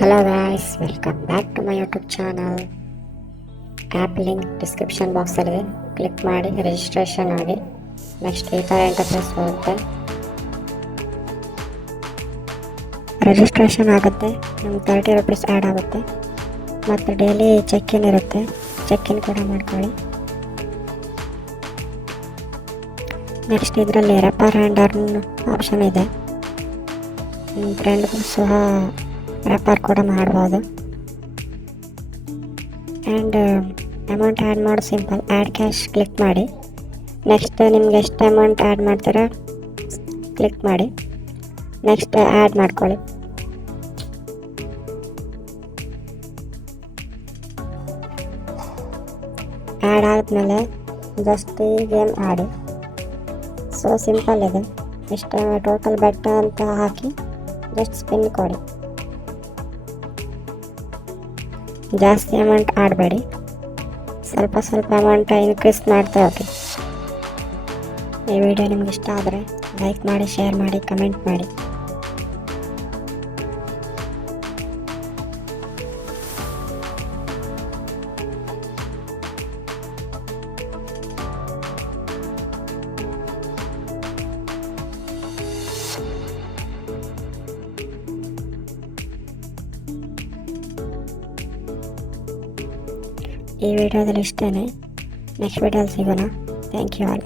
Hello guys, welcome back to my YouTube channel. App link description ಬಾಕ್ಸಲ್ಲಿದೆ, click ಮಾಡಿ registration ಆಗಿ. Next ಈ ಥರ ಇಂಟರ್ಫೇಸ್ ಬರುತ್ತೆ. ರಿಜಿಸ್ಟ್ರೇಷನ್ ಆಗುತ್ತೆ, ನಮ್ಗೆ 30 ರೂಪೀಸ್ ಆ್ಯಡ್ ಆಗುತ್ತೆ. ಮತ್ತು ಡೈಲಿ ಚೆಕ್-ಇನ್ ಇರುತ್ತೆ, ಚೆಕ್-ಇನ್ ಕೂಡ ಮಾಡ್ಕೊಳ್ಳಿ. ನೆಕ್ಸ್ಟ್ ಇದರಲ್ಲಿ ರೆಫರ್ ಆ್ಯಂಡ್ ಅರ್ನ್ ಆಪ್ಷನ್ ಇದೆ. ನಿಮ್ಮ ಫ್ರೆಂಡ್ಗೂ ಸಹ ರೆಫರ್ ಕೂಡ ಮಾಡ್ಬೋದು. ಆ್ಯಂಡ್ ಅಮೌಂಟ್ ಆ್ಯಡ್ ಮಾಡಿ ಸಿಂಪಲ್ ಆ್ಯಡ್ ಕ್ಯಾಶ್ ಕ್ಲಿಕ್ ಮಾಡಿ. ನೆಕ್ಸ್ಟ್ ನಿಮ್ಗೆ ಎಷ್ಟು ಅಮೌಂಟ್ ಆ್ಯಡ್ ಮಾಡ್ತೀರಾ ಕ್ಲಿಕ್ ಮಾಡಿ. ನೆಕ್ಸ್ಟ್ ಆ್ಯಡ್ ಮಾಡ್ಕೊಳ್ಳಿ. ಆ್ಯಡ್ ಆದಮೇಲೆ ಜಸ್ಟ್ ಈ ಗೇಮ್ ಆಡಿ. ಸೊ ಸಿಂಪಲ್ ಇದೆ. ಇಷ್ಟು ಟೋಟಲ್ ಬೆಟ್ಟ ಅಂತ ಹಾಕಿ ಜಸ್ಟ್ ಸ್ಪಿನ್ ಕೊಡಿ. ಜಾಸ್ತಿ ಅಮೌಂಟ್ ಆಡಬೇಡಿ, ಸ್ವಲ್ಪ ಸ್ವಲ್ಪ ಅಮೌಂಟ್ ಇನ್ಕ್ರೀಸ್ ಮಾಡ್ತಾ ಹೋಗಿ. ಈ ವಿಡಿಯೋ ನಿಮ್ಗೆ ಇಷ್ಟ ಆದರೆ ಲೈಕ್ ಮಾಡಿ, ಶೇರ್ ಮಾಡಿ, ಕಮೆಂಟ್ ಮಾಡಿ. ಈ ವಿಡಿಯೋದಲ್ಲಿ ಇಷ್ಟೇ. ನೆಕ್ಸ್ಟ್ ವಿಡಿಯೋದಲ್ಲಿ ಸಿಗೋಣ. Thank you all.